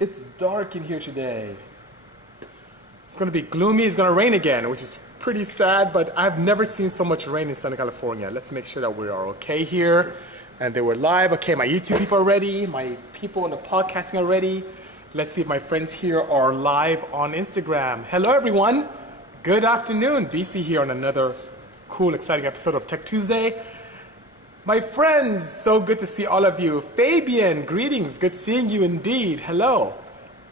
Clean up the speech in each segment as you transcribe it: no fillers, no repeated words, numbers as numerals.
It's dark in here today. It's going to be gloomy. It's going to rain again, which is pretty sad, but I've never seen so much rain in Southern California. Let's make sure that we are okay here. And they were live. Okay, my YouTube people are ready. My people on the podcasting are ready. Let's see if my friends here are live on Instagram. Hello, everyone. Good afternoon. Bisi here on another cool, exciting episode of Tech Tuesday. My friends, so good to see all of you. Fabian, greetings. Good seeing you indeed. Hello.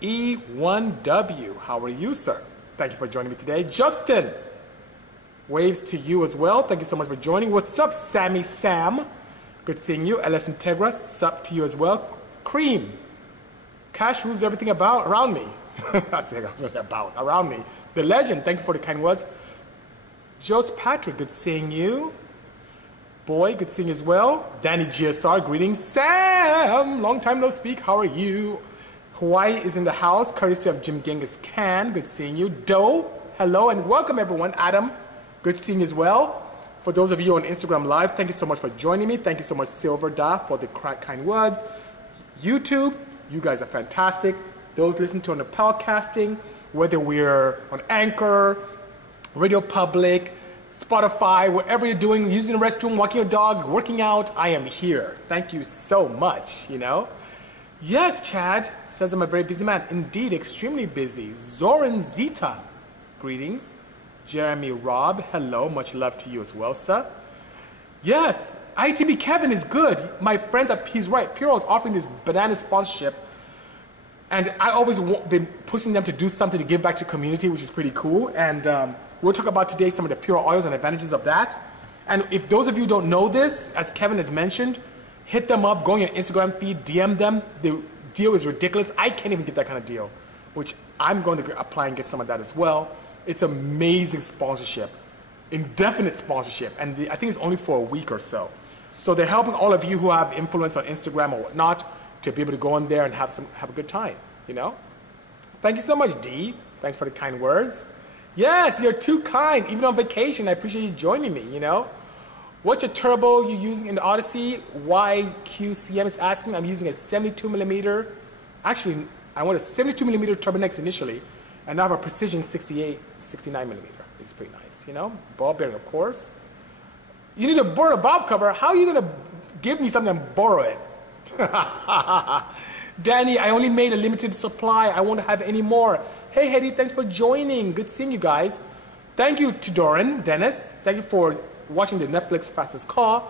E1W, how are you, sir? Thank you for joining me today. Justin, waves to you as well. Thank you so much for joining. What's up, Sammy Sam? Good seeing you. LS Integra, sup to you as well. Cream, Cash rules everything about around me. That's what I was going to say, about, around me. The legend, thank you for the kind words. Jos Patrick, good seeing you. Boy, good seeing you as well. Danny GSR, greetings. Sam, long time no speak, how are you? Hawaii is in the house, courtesy of Jim Genghis Khan, good seeing you. Doe, hello and welcome everyone. Adam, good seeing you as well. For those of you on Instagram Live, thank you so much for joining me. Thank you so much, Silver Da, for the kind words. YouTube, you guys are fantastic. Those listening to on the podcasting, whether we're on Anchor, Radio Public, Spotify, whatever you're doing, using the restroom, walking your dog, working out, I am here. Thank you so much, you know. Yes, Chad says I'm a very busy man. Indeed, extremely busy. Zoran Zita, greetings. Jeremy Robb, hello, much love to you as well, sir. Yes, ITB Kevin is good. My friends, he's right. Puro is offering this banana sponsorship, and I always been pushing them to do something to give back to community, which is pretty cool. And we'll talk about today some of the Puro oils and advantages of that. And if those of you don't know this, as Kevin has mentioned, hit them up, go on your Instagram feed, DM them. The deal is ridiculous. I can't even get that kind of deal, which I'm going to apply and get some of that as well. It's amazing sponsorship, indefinite sponsorship, and I think it's only for a week or so. So they're helping all of you who have influence on Instagram or whatnot to be able to go on there and have a good time, you know? Thank you so much, D. Thanks for the kind words. Yes, you're too kind. Even on vacation, I appreciate you joining me, you know? What's your turbo you're using in the Odyssey? YQCM is asking. I'm using a 72 millimeter. Actually, I want a 72 millimeter Turbonex initially, and I have a Precision 69 millimeter, which is pretty nice, you know? Ball bearing, of course. You need to borrow a valve cover. How are you going to give me something and borrow it? Danny, I only made a limited supply. I won't have any more. Hey, Hedy, thanks for joining. Good seeing you guys. Thank you to Doran, Dennis. Thank you for watching the Netflix Fastest Car.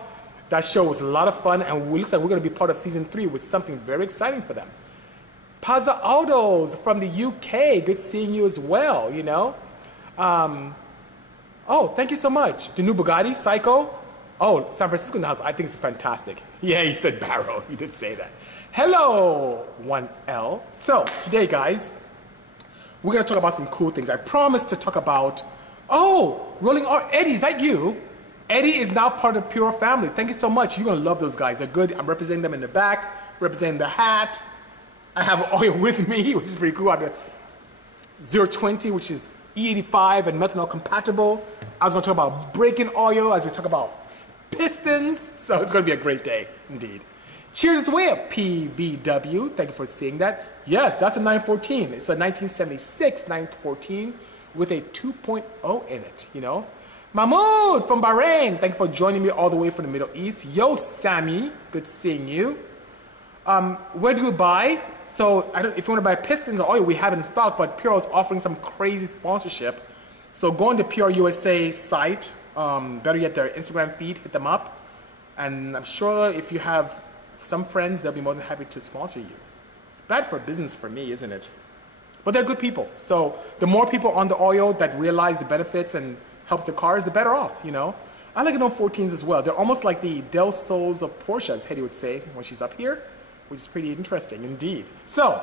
That show was a lot of fun, and it looks like we're going to be part of season 3 with something very exciting for them. Pazza Autos from the UK. Good seeing you as well, you know. Oh, thank you so much. The new Bugatti, Psycho. Oh, San Francisco in the house. I think it's fantastic. Yeah, you said Barrow. You did say that. Hello, 1L. So, today, guys, we're going to talk about some cool things. I promised to talk about, Rolling R. Eddie, is that you? Eddie is now part of the Puro family. Thank you so much. You're going to love those guys. They're good. I'm representing them in the back, representing the hat. I have oil with me, which is pretty cool. I have the 020, which is E85 and methanol compatible. I was going to talk about braking oil. I was going to talk about pistons. So it's going to be a great day, indeed. Cheers as well, PVW. Thank you for seeing that. Yes, that's a 914. It's a 1976 914 with a 2.0 in it, you know. Mahmoud from Bahrain. Thank you for joining me all the way from the Middle East. Yo, Sammy. Good seeing you. Where do you buy? So if you want to buy pistons or oil, we have it in stock, but Puro is offering some crazy sponsorship. So go on the Pure USA site, better yet their Instagram feed, hit them up. And I'm sure if you have some friends, they'll be more than happy to sponsor you. It's bad for business for me, isn't it? But they're good people. So the more people on the oil that realize the benefits and helps their cars, the better off, you know? I like it on 14s as well. They're almost like the Del Sols of Porsche, as Hedy would say when she's up here, which is pretty interesting indeed. So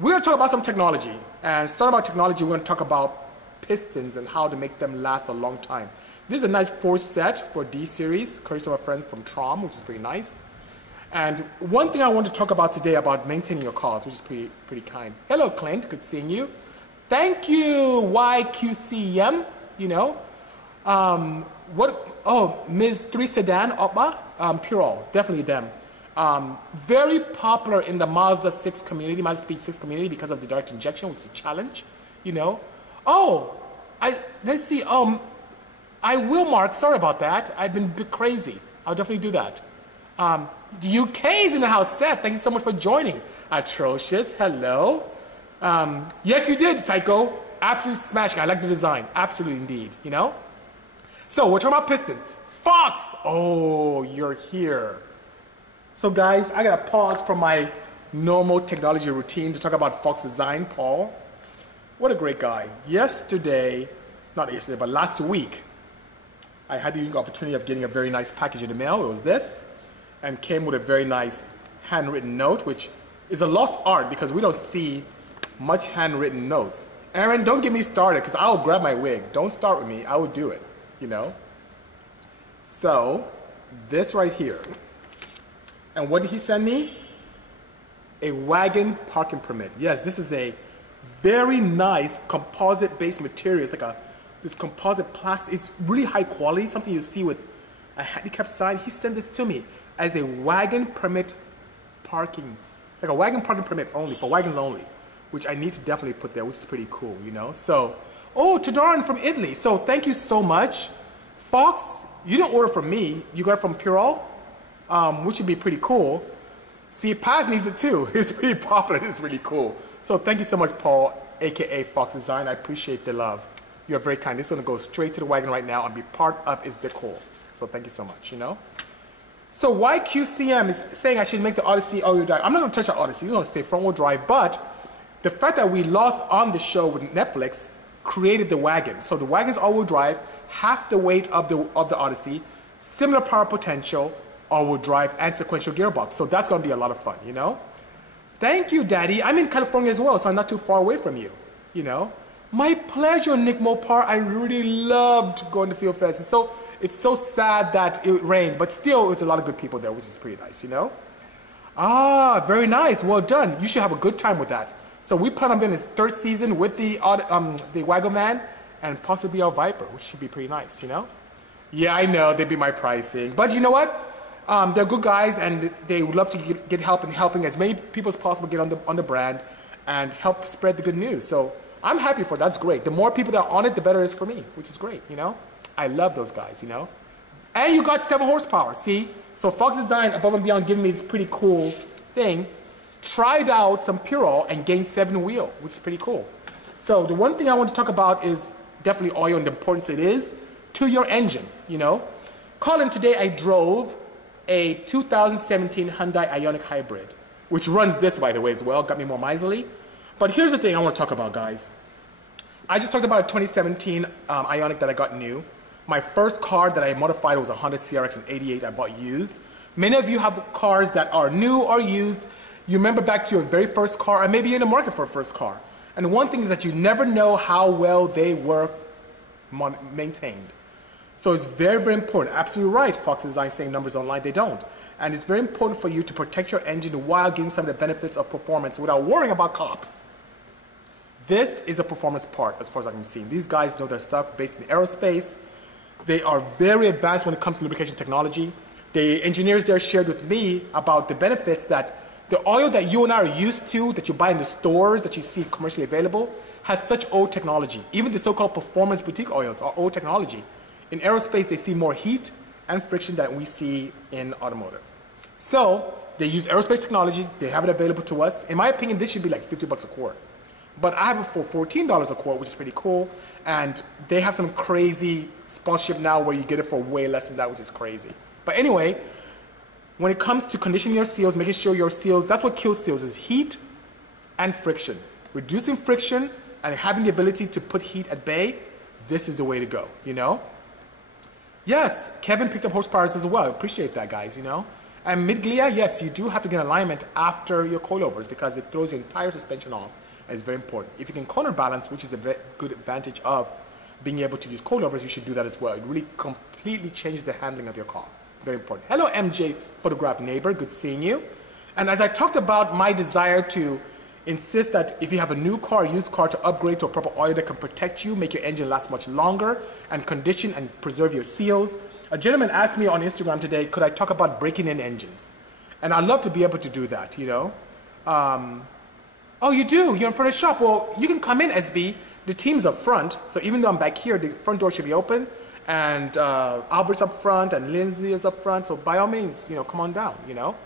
we're going to talk about some technology. And starting about technology, we're going to talk about pistons and how to make them last a long time. This is a nice forged set for D series, courtesy of a friend from Trom, which is pretty nice. And one thing I want to talk about today about maintaining your cars, which is pretty kind. Hello, Clint. Good seeing you. Thank you, YQCM. You know, Ms. 3 Sedan, Oppa, Puro, definitely them. Very popular in the Mazda 6 community, Mazda Speed 6 community because of the direct injection, which is a challenge, you know. Oh, let's see, I will, Mark, sorry about that. I've been a bit crazy. I'll definitely do that. The UK is in the house, Seth. Thank you so much for joining. Atrocious, hello. Yes, you did, Psycho. Absolute smashing. I like the design. Absolutely indeed, you know. So we're talking about pistons. Fox! Oh, you're here. So guys, I gotta pause from my normal technology routine to talk about Fox design, Paul. What a great guy. Yesterday, not yesterday, but last week, I had the unique opportunity of getting a very nice package in the mail. It was this, and came with a very nice handwritten note, which is a lost art because we don't see much handwritten notes. Aaron, don't get me started because I will grab my wig. Don't start with me. I will do it, you know. So, this right here. And what did he send me? A wagon parking permit. Yes, this is a very nice composite-based material. It's like this composite plastic. It's really high quality, something you see with a handicap sign. He sent this to me as a wagon permit parking, like a wagon parking permit only, for wagons only, which I need to definitely put there, which is pretty cool, you know. So, oh, Tadaran from Italy. So thank you so much. Fox, you didn't order from me. You got it from Purell, which would be pretty cool. See, Paz needs it too. It's pretty popular. It's really cool. So thank you so much, Paul, a.k.a. Fox Design. I appreciate the love. You're very kind. This is going to go straight to the wagon right now and be part of its decor. So thank you so much, you know. So YQCM is saying I should make the Odyssey all-wheel drive. I'm not going to touch the Odyssey. It's going to stay front-wheel drive. But the fact that we lost on the show with Netflix created the wagon. So the wagon's all-wheel drive, half the weight of the Odyssey, similar power potential, all-wheel drive, and sequential gearbox. So that's going to be a lot of fun, you know. Thank you, Daddy. I'm in California as well, so I'm not too far away from you, you know. My pleasure, Nick Mopar. I really loved going to Field Fest. It's so sad that it rained, but still, it's a lot of good people there, which is pretty nice, you know. Ah, very nice. Well done. You should have a good time with that. So we plan on being in his third season with the Wagon Man and possibly our Viper, which should be pretty nice, you know. Yeah, I know they'd be my pricing, but you know what? They're good guys, and they would love to get help in helping as many people as possible get on the brand and help spread the good news. So I'm happy for that. That's great. The more people that are on it, the better it is for me, which is great, you know. I love those guys, you know. And you got 7 horsepower, see? So Fox Design, above and beyond, giving me this pretty cool thing, tried out some Purell and gained 7 wheel, which is pretty cool. So the one thing I want to talk about is definitely oil and the importance it is to your engine, you know. Colin, today I drove a 2017 Hyundai Ioniq Hybrid, which runs this, by the way, as well, got me more miserly. But here's the thing I want to talk about, guys. I just talked about a 2017 Ioniq that I got new. My first car that I modified was a Honda CRX in '88 I bought used. Many of you have cars that are new or used. You remember back to your very first car, or maybe you're in the market for a first car. And one thing is that you never know how well they were maintained. So it's very, very important. Absolutely right, Fox Design saying numbers online, they don't. And it's very important for you to protect your engine while getting some of the benefits of performance without worrying about cops. This is a performance part as far as I can see. These guys know their stuff based in aerospace. They are very advanced when it comes to lubrication technology. The engineers there shared with me about the benefits that the oil that you and I are used to, that you buy in the stores, that you see commercially available, has such old technology. Even the so-called performance boutique oils are old technology. In aerospace, they see more heat and friction than we see in automotive. So they use aerospace technology. They have it available to us. In my opinion, this should be like $50 a quart. But I have it for $14 a quart, which is pretty cool. And they have some crazy sponsorship now where you get it for way less than that, which is crazy. But anyway, when it comes to conditioning your seals, making sure your seals, that's what kills seals, is heat and friction. Reducing friction and having the ability to put heat at bay, this is the way to go, you know? Yes, Kevin picked up horsepowers as well. Appreciate that, guys, you know? And mid-glia, yes, you do have to get alignment after your coilovers because it throws your entire suspension off. And it's very important. If you can corner balance, which is a good advantage of being able to use coilovers, you should do that as well. It really completely changes the handling of your car. Very important. Hello, MJ Photograph Neighbor. Good seeing you. And as I talked about my desire to insist that if you have a new car, used car, to upgrade to a proper oil that can protect you, make your engine last much longer, and condition and preserve your seals. A gentleman asked me on Instagram today, could I talk about breaking in engines? And I'd love to be able to do that, you know. Oh, you do? You're in front of the shop. Well, you can come in, SB. The team's up front, so even though I'm back here, the front door should be open. And Albert's up front, and Lindsay is up front, so by all means, you know, come on down, you know.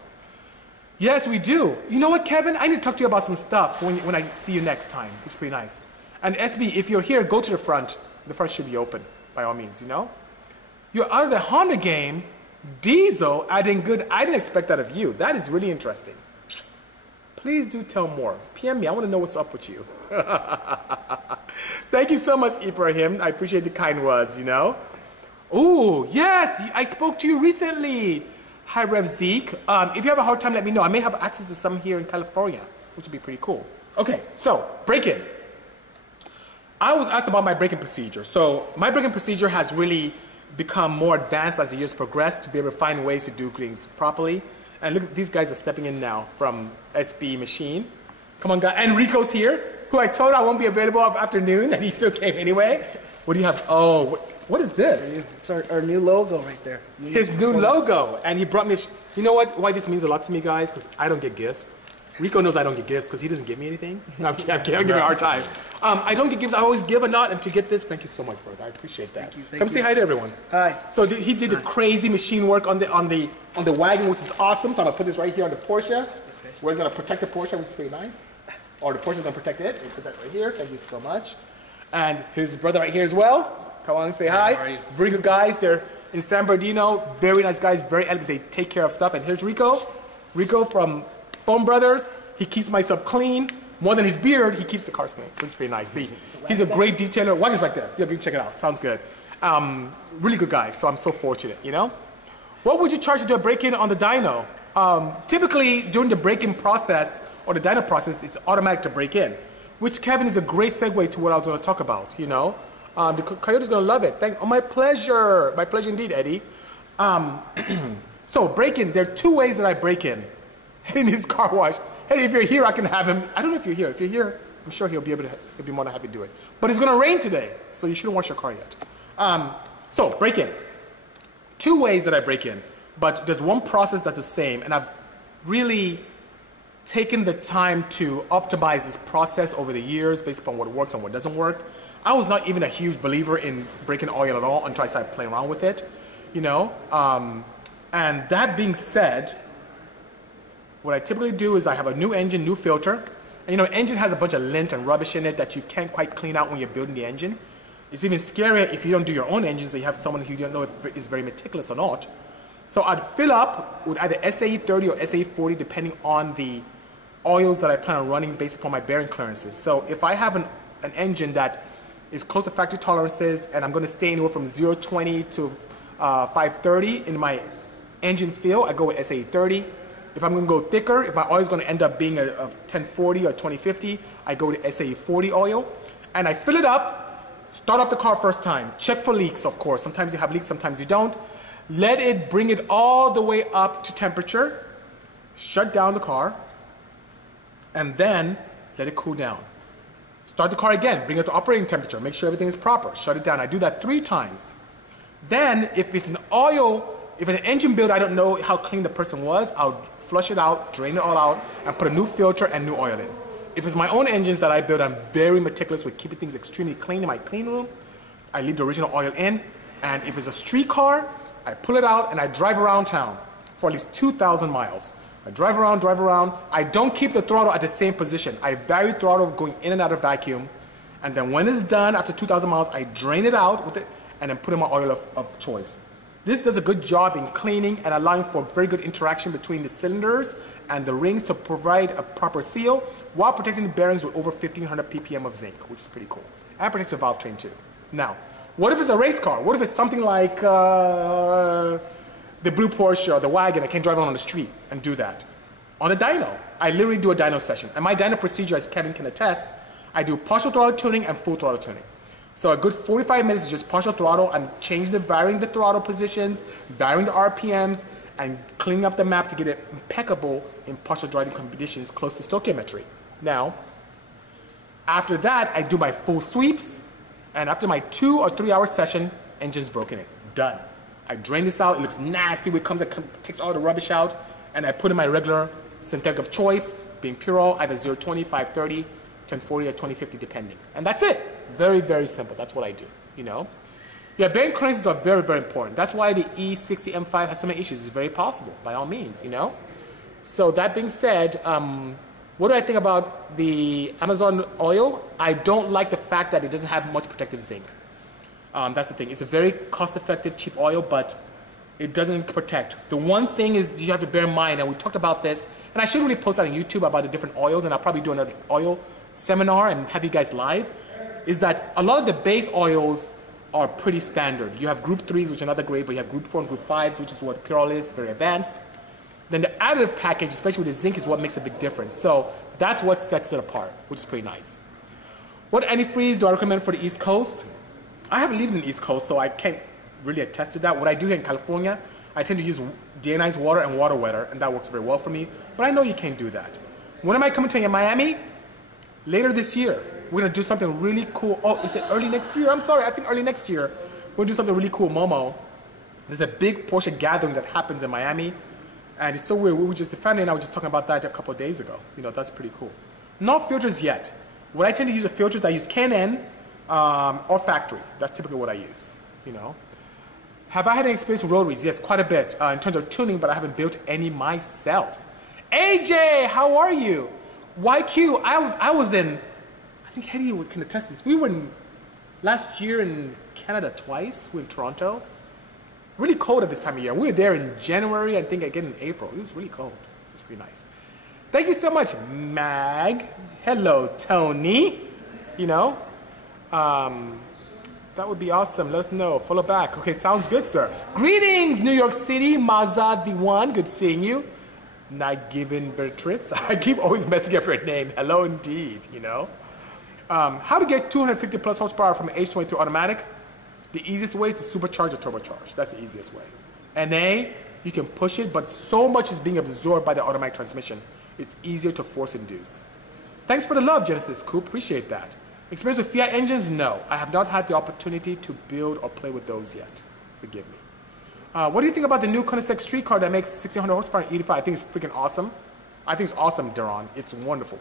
Yes, we do. You know what, Kevin? I need to talk to you about some stuff when I see you next time, which is pretty nice. And SB, if you're here, go to the front. The front should be open, by all means, you know. You're out of the Honda game. Diesel, adding good. I didn't expect that of you. That is really interesting. Please do tell more. PM me. I want to know what's up with you. Thank you so much, Ibrahim. I appreciate the kind words, you know. Ooh, yes, I spoke to you recently. Hi, Rev Zeke. If you have a hard time, let me know. I may have access to some here in California, which would be pretty cool. Okay, so break-in. I was asked about my break-in procedure. So my break-in procedure has really become more advanced as the years progress to be able to find ways to do things properly. And look, these guys are stepping in now from SB Machine. Come on, guys. And Rico's here, who I told I won't be available afternoon, and he still came anyway. What do you have? Oh, what is this? It's our new logo right there. His new logo. And he brought me, you know what? Why this means a lot to me, guys? Because I don't get gifts. Rico knows I don't get gifts because he doesn't give me anything. No, I'm kidding. I'm giving me a hard time. I don't get gifts. I always give a lot. And to get this, thank you so much, brother. I appreciate that. Come say hi to everyone. Hi. So he did the crazy machine work on the wagon, which is awesome. So I'm gonna put this right here on the Porsche. Okay. We're gonna protect the Porsche, which is pretty nice. Or the Porsche's gonna protect it. We put that right here. Thank you so much. And his brother right here as well. Come on, say hi. How are you? Very good guys. They're in San Bernardino. Very nice guys. Very elegant. They take care of stuff. And here's Rico. Rico from Foam Brothers. He keeps myself clean. More than his beard, he keeps the cars clean, which is pretty nice. See, he's a great detailer. Wagon's back there. Yeah, you can check it out. Sounds good. Really good guy, so I'm so fortunate, you know? What would you charge to do a break-in on the dyno? Typically, during the break-in process, or the dyno process, it's automatic to break in, which, Kevin, is a great segue to what I was going to talk about, you know? The Coyote's going to love it. Oh, my pleasure. My pleasure indeed, Eddie. So, break-in, there are two ways that I break in. In his car wash. Hey, if you're here, I can have him. I don't know if you're here. If you're here, I'm sure he'll be more than happy to do it. But it's going to rain today, so you shouldn't wash your car yet. So, break in. Two ways that I break in, but there's one process that's the same, and I've really taken the time to optimize this process over the years based upon what works and what doesn't work. I was not even a huge believer in break-in oil at all until I started playing around with it, you know. And that being said, what I typically do is I have a new engine, new filter. And you know, engine has a bunch of lint and rubbish in it that you can't quite clean out when you're building the engine. It's even scarier if you don't do your own engine, so you have someone who you don't know if is very meticulous or not. So I'd fill up with either SAE 30 or SAE 40 depending on the oils that I plan on running based upon my bearing clearances. So if I have an engine that is close to factory tolerances and I'm going to stay anywhere from 020 to 530 in my engine fill, I go with SAE 30. If I'm going to go thicker, if my oil is going to end up being a 1040 or 2050, I go with SAE 40 oil. And I fill it up, start up the car first time. Check for leaks, of course. Sometimes you have leaks, sometimes you don't. Let it bring it all the way up to temperature. Shut down the car. And then let it cool down. Start the car again. Bring it to operating temperature. Make sure everything is proper. Shut it down. I do that 3 times. Then, if it's an oil, if it's an engine build, I don't know how clean the person was, I'll flush it out, drain it all out, and put a new filter and new oil in. If it's my own engines that I build, I'm very meticulous with keeping things extremely clean in my clean room. I leave the original oil in. And if it's a street car, I pull it out and I drive around town for at least 2,000 miles. I drive around. I don't keep the throttle at the same position. I vary throttle going in and out of vacuum. And then when it's done, after 2,000 miles, I drain it out with it and then put in my oil of choice. This does a good job in cleaning and allowing for very good interaction between the cylinders and the rings to provide a proper seal while protecting the bearings with over 1,500 ppm of zinc, which is pretty cool. And protects the valve train too. Now, what if it's a race car? What if it's something like the blue Porsche or the wagon? I can't drive on the street and do that. On the dyno, I literally do a dyno session. And my dyno procedure, as Kevin can attest, I do partial throttle tuning and full throttle tuning. So a good 45 minutes is just partial throttle. I'm varying the throttle positions, varying the RPMs, and cleaning up the map to get it impeccable in partial driving conditions close to stoichiometry. Now, after that, I do my full sweeps, and after my 2 or 3 hour session, engine's broken in. Done. I drain this out. It looks nasty when it comes, it takes all the rubbish out, and I put in my regular synthetic of choice, being Purell, either 020, 530, 1040, or 2050, depending. And that's it. Very, very simple. That's what I do, you know. Yeah, bearing clearances are very, very important. That's why the E60 M5 has so many issues. It's very possible, by all means, you know. So that being said, what do I think about the Amazon oil? I don't like the fact that it doesn't have much protective zinc. That's the thing. It's a very cost-effective, cheap oil, but it doesn't protect. The one thing is you have to bear in mind, and we talked about this, and I should really post that on YouTube about the different oils, and I'll probably do another oil seminar and have you guys live, is that a lot of the base oils are pretty standard. You have group 3s, which are another grade, but you have group 4 and group 5s, which is what Purell is, very advanced. Then the additive package, especially with the zinc, is what makes a big difference. So that's what sets it apart, which is pretty nice. What antifreeze do I recommend for the East Coast? I haven't lived in the East Coast, so I can't really attest to that. What I do here in California, I tend to use deionized water and water wetter, and that works very well for me. But I know you can't do that. When am I coming to Miami? Later this year. We're going to do something really cool. Oh, is it early next year? I'm sorry, I think early next year. We're going to do something really cool, Momo. There's a big Porsche gathering that happens in Miami. And it's so weird. The family and I were just talking about that a couple of days ago. You know, that's pretty cool. Not filters yet. When I tend to use the filters, I use K&N or factory. That's typically what I use, you know. Have I had any experience with rotaries? Yes, quite a bit in terms of tuning, but I haven't built any myself. AJ, how are you? YQ, I was in, I think Hedy can attest to this. We were last year in Canada twice. We were in Toronto. Really cold at this time of year. We were there in January, I think again in April. It was really cold. It was pretty nice. Thank you so much, Mag. Hello, Tony. You know, that would be awesome. Let us know. Follow back. Okay, sounds good, sir. Greetings, New York City. Mazad the one. Good seeing you. Not given Bertritz. I keep always messing up your name. Hello indeed, you know. How to get 250 plus horsepower from an H23 automatic? The easiest way is to supercharge or turbocharge. That's the easiest way. NA, you can push it, but so much is being absorbed by the automatic transmission. It's easier to force induce. Thanks for the love, Genesis Coop. Appreciate that. Experience with Fiat engines? No. I have not had the opportunity to build or play with those yet. Forgive me. What do you think about the new Koenigsegg street car that makes 1600 horsepower and 85? I think it's freaking awesome. I think it's awesome, Duran. It's wonderful.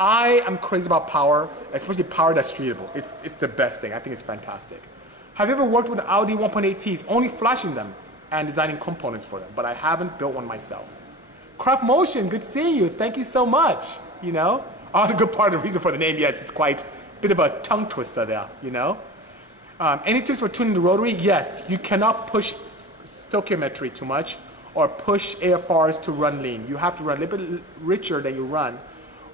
I am crazy about power, especially power that's streetable. It's the best thing. I think it's fantastic. Have you ever worked with Audi 1.8Ts, only flashing them and designing components for them, but I haven't built one myself. Craft Motion, good seeing you. Thank you so much, you know. Oh, the good part of the reason for the name, yes, it's quite a bit of a tongue twister there, you know. Any tricks for tuning the rotary? Yes, you cannot push stoichiometry too much or push AFRs to run lean. You have to run a little bit richer than you run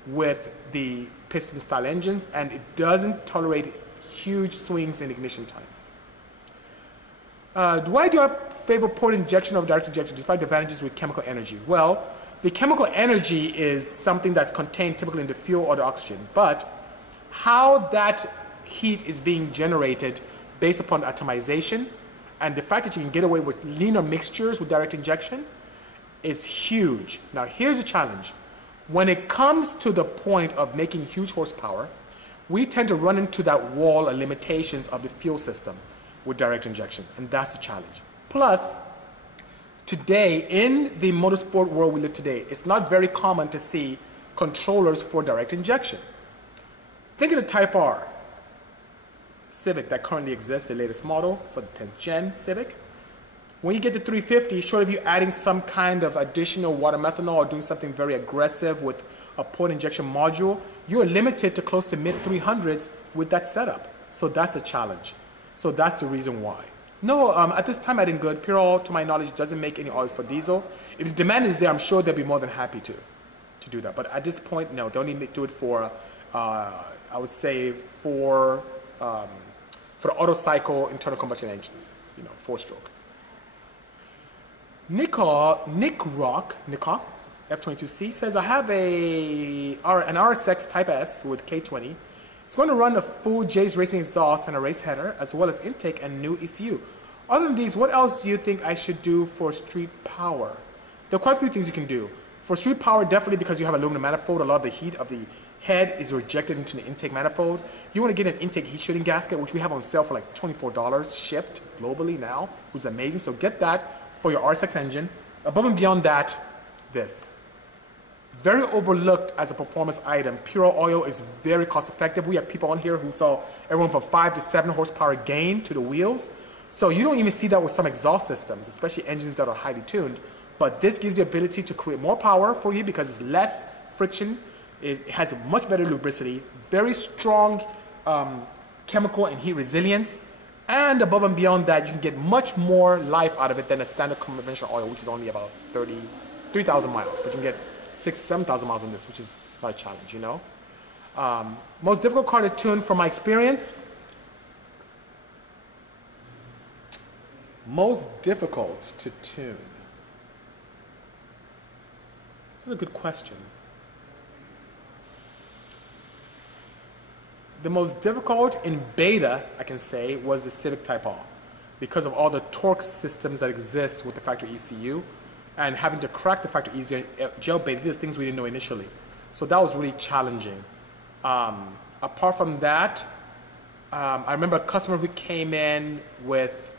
with the piston style engines, and it doesn't tolerate huge swings in ignition time. Why do I favor port injection over direct injection despite the advantages with chemical energy? Well, the chemical energy is something that's contained typically in the fuel or the oxygen, but how that heat is being generated based upon atomization and the fact that you can get away with leaner mixtures with direct injection is huge. Now, here's a challenge. When it comes to the point of making huge horsepower, we tend to run into that wall of limitations of the fuel system with direct injection, and that's the challenge. Plus, today, in the motorsport world we live today, it's not very common to see controllers for direct injection. Think of the Type R Civic that currently exists, the latest model for the 10th gen Civic. When you get to 350, short of you adding some kind of additional water methanol or doing something very aggressive with a port injection module, you are limited to close to mid 300s with that setup. So that's a challenge. So that's the reason why. No, at this time I didn't good. Purell, to my knowledge, doesn't make any oils for diesel. If the demand is there, I'm sure they'll be more than happy to do that. But at this point, no, they only do it for, I would say, for the auto cycle internal combustion engines, you know, 4-stroke. Nick Rock, F22C says, I have an RSX Type S with K20. It's going to run a full J's Racing exhaust and a race header, as well as intake and new ECU. Other than these, what else do you think I should do for street power? There are quite a few things you can do. For street power, definitely because you have aluminum manifold, a lot of the heat of the head is rejected into the intake manifold. You want to get an intake heat shielding gasket, which we have on sale for like $24 shipped globally now, which is amazing. So get that for your RSX engine. Above and beyond that, this. Very overlooked as a performance item. Pure oil is very cost effective. We have people on here who saw everyone from 5 to 7 horsepower gain to the wheels. So you don't even see that with some exhaust systems, especially engines that are highly tuned. But this gives you the ability to create more power for you because it's less friction. It has a much better lubricity, very strong chemical and heat resilience. And above and beyond that, you can get much more life out of it than a standard conventional oil, which is only about 3,000 miles. But you can get 6,000 to 7,000 miles on this, which is not a challenge, you know. Most difficult car to tune from my experience. Most difficult to tune. This is a good question. The most difficult in beta, I can say, was the Civic Type R because of all the torque systems that exist with the factory ECU and having to crack the factory ECU gel beta, these things we didn't know initially. So that was really challenging. Apart from that, I remember a customer who came in with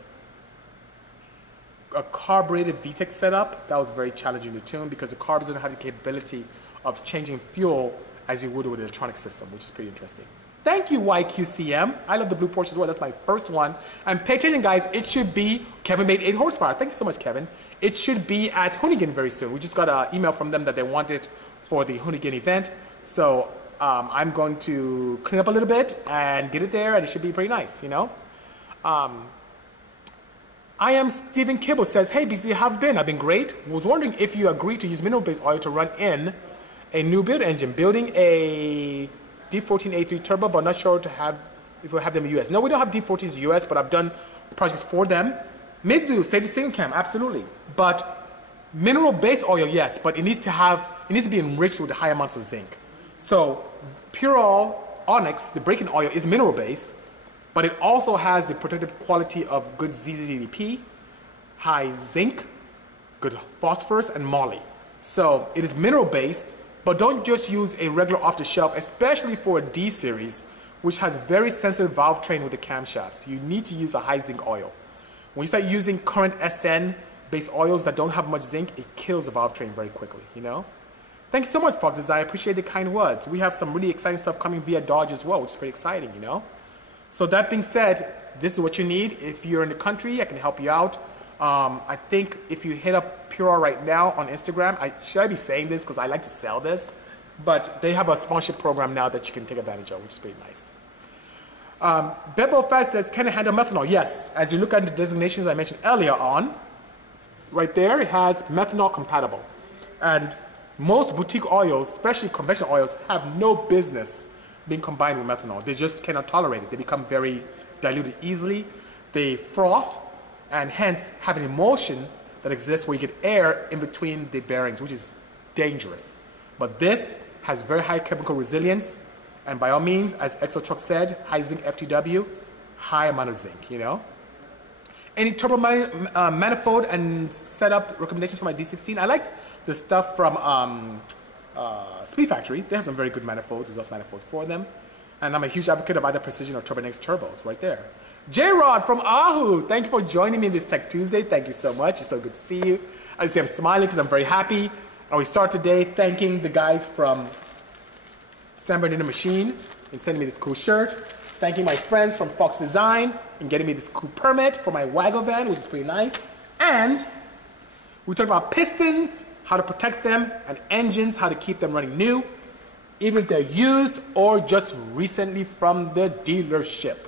a carbureted VTEC setup. That was very challenging to tune because the carbs don't have the capability of changing fuel as you would with an electronic system, which is pretty interesting. Thank you, YQCM. I love the blue Porsche as well. That's my first one. And pay attention, guys. It should be, Kevin made 8 horsepower. Thank you so much, Kevin. It should be at Hoonigan very soon. We just got an email from them that they want it for the Hoonigan event. So I'm going to clean up a little bit and get it there, and it should be pretty nice, you know? I am Stephen Kibble says, hey, BC, how have you been? I've been great. Was wondering if you agree to use mineral-based oil to run in a new build engine, building a D14A3 turbo, but not sure if we'll have them in the US. No, we don't have D14s in the US, but I've done projects for them. Mizu, save the single cam, absolutely. But mineral-based oil, yes, but it needs to be enriched with high amounts of zinc. So Pure Onyx, the braking oil, is mineral-based, but it also has the protective quality of good ZZDP, high zinc, good phosphorus, and moly. So it is mineral-based, but don't just use a regular off-the-shelf, especially for a D series, which has very sensitive valve train with the camshafts. You need to use a high zinc oil. When you start using current SN-based oils that don't have much zinc, it kills the valve train very quickly, you know? Thank you so much, Foxes. I appreciate the kind words. We have some really exciting stuff coming via Dodge as well, which is pretty exciting, you know? So that being said, this is what you need. If you're in the country, I can help you out. I think if you hit up Pure right now on Instagram, should I be saying this because I like to sell this? But they have a sponsorship program now that you can take advantage of, which is pretty nice. Bebo Fast says, can it handle methanol? Yes. As you look at the designations I mentioned earlier on, right there, it has methanol compatible. And most boutique oils, especially conventional oils, have no business being combined with methanol. They just cannot tolerate it. They become very diluted easily. They froth, and hence have an emulsion that exists where you get air in between the bearings, which is dangerous. But this has very high chemical resilience, and by all means, as Exo Truck said, high zinc FTW, high amount of zinc, you know? Any turbo manifold and setup recommendations for my D16? I like the stuff from Speed Factory. They have some very good manifolds, exhaust manifolds for them. And I'm a huge advocate of either Precision or Turbonex turbos right there. J-Rod from Ahu, thank you for joining me in this Tech Tuesday. Thank you so much. It's so good to see you. As you see, I'm smiling because I'm very happy. And we start today thanking the guys from San Bernardino Machine in sending me this cool shirt. Thanking my friends from Fox Design in getting me this cool permit for my Waggle van, which is pretty nice. And we talked about pistons, how to protect them, and engines, how to keep them running new, even if they're used or just recently from the dealership.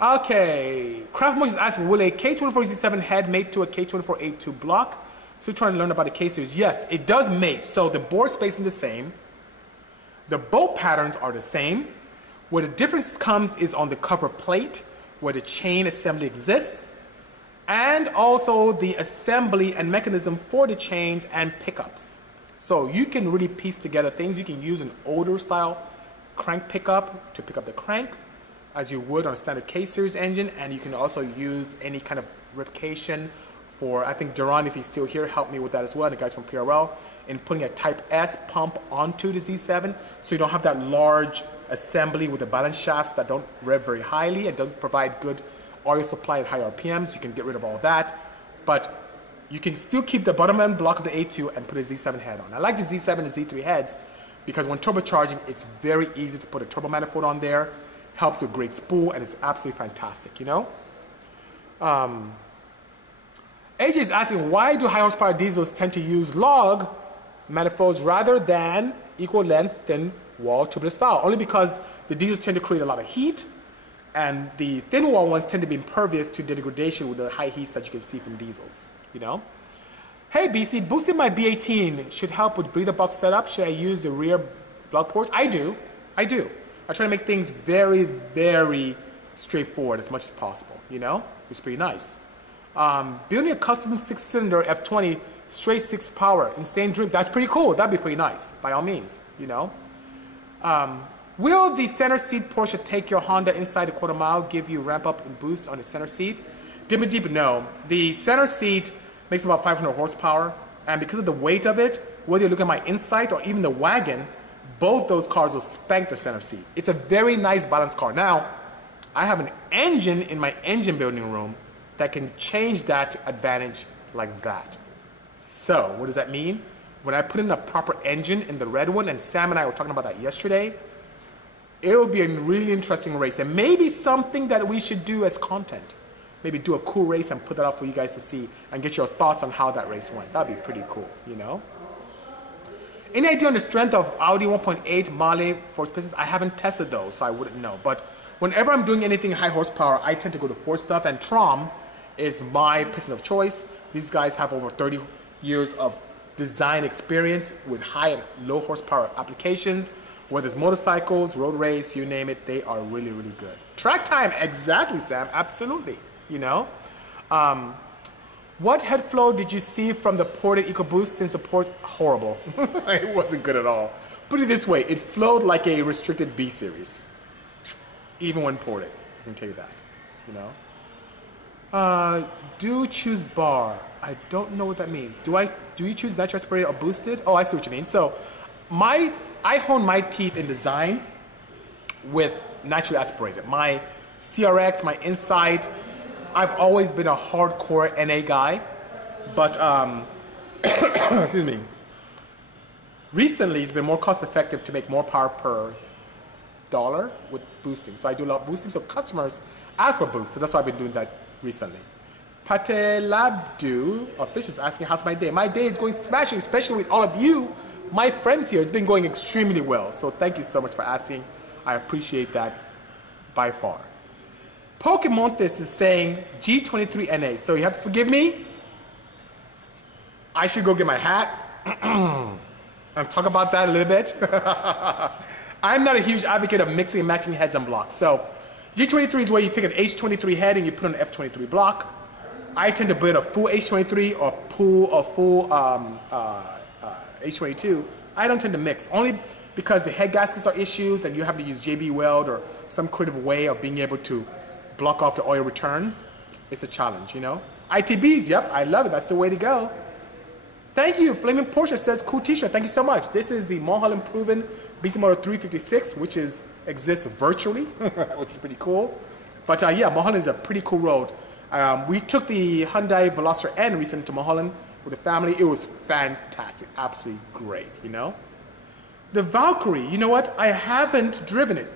Okay, Craft Motion is asking, will a K24Z7 head mate to a K24A2 block? So you're trying to learn about the K-series. Yes, it does mate. So the bore spacing is the same. The bolt patterns are the same. Where the difference comes is on the cover plate, where the chain assembly exists, and also the assembly and mechanism for the chains and pickups. So you can really piece together things. You can use an older style crank pickup to pick up the crank, as you would on a standard K-series engine, and you can also use any kind of replication for, I think Duran, if he's still here, helped me with that as well, and the guys from PRL, in putting a Type S pump onto the Z7, so you don't have that large assembly with the balance shafts that don't rev very highly and don't provide good oil supply at high RPMs. You can get rid of all that, but You can still keep the bottom end block of the A2 and put a Z7 head on. I like the Z7 and Z3 heads because when turbocharging, it's very easy to put a turbo manifold on there. Helps with great spool, and it's absolutely fantastic, you know? AJ is asking, why do high horsepower diesels tend to use log manifolds rather than equal length thin wall tubular style? Only because the diesels tend to create a lot of heat, and the thin wall ones tend to be impervious to degradation with the high heats that you can see from diesels, you know? Hey BC, boosting my B18 should help with breather box setup. Should I use the rear block ports? I do. I try to make things very, very straightforward as much as possible, you know? It's pretty nice. Building a custom 6-cylinder F20 straight 6 power, insane dream. That's pretty cool. That'd be pretty nice, by all means, you know? Will the center seat Porsche take your Honda inside the quarter mile, give you ramp up and boost on the center seat? Deep, no. The center seat makes about 500 horsepower, and because of the weight of it, whether you look at my Insight or even the wagon, both those cars will spank the center seat. It's a very nice balanced car. Now, I have an engine in my engine building room that can change that advantage like that. So, what does that mean? When I put in a proper engine in the red one, and Sam and I were talking about that yesterday, it will be a really interesting race, and maybe something that we should do as content. Maybe do a cool race and put that out for you guys to see and get your thoughts on how that race went. That'd be pretty cool, you know? Any idea on the strength of Audi 1.8 Male force pistons? I haven't tested those, so I wouldn't know. But whenever I'm doing anything high horsepower, I tend to go to Ford stuff, and Trom is my piston of choice. These guys have over 30 years of design experience with high and low horsepower applications. Whether it's motorcycles, road race, you name it, they are really, really good. Track time, exactly, Sam, absolutely. You know, what head flow did you see from the ported EcoBoost since the port? Horrible. It wasn't good at all. Put it this way, it flowed like a restricted B series, even when ported. I can tell you that. You know. Do choose bar. I don't know what that means. Do you choose natural aspirated or boosted? Oh, I see what you mean. So, I hone my teeth in design with naturally aspirated. My CRX, my Insight. I've always been a hardcore NA guy, but excuse me. Recently, it's been more cost-effective to make more power per dollar with boosting. So I do a lot of boosting. So customers ask for boost. So that's why I've been doing that recently. Patelabdu, or Fish is asking, how's my day? My day is going smashing, especially with all of you, my friends here. It's been going extremely well. So thank you so much for asking. I appreciate that by far. Pokemontis is saying G23 NA. So you have to forgive me. I should go get my hat. I'll talk about that a little bit. I'm not a huge advocate of mixing and matching heads and blocks. So G23 is where you take an H23 head and you put on an F23 block. I tend to build a full H23 or full H22. I don't tend to mix, only because the head gaskets are issues and you have to use JB Weld or some creative way of being able to block off the oil returns. It's a challenge, you know. ITBs, yep, I love it. That's the way to go. Thank you. Flaming Porsche says, cool t-shirt. Thank you so much. This is the Mulholland Proven Bisimoto 356, which exists virtually, which is pretty cool. But yeah, Mulholland is a pretty cool road. We took the Hyundai Veloster N recently to Mulholland with the family. It was fantastic, absolutely great, you know. The Valkyrie, you know what? I haven't driven it.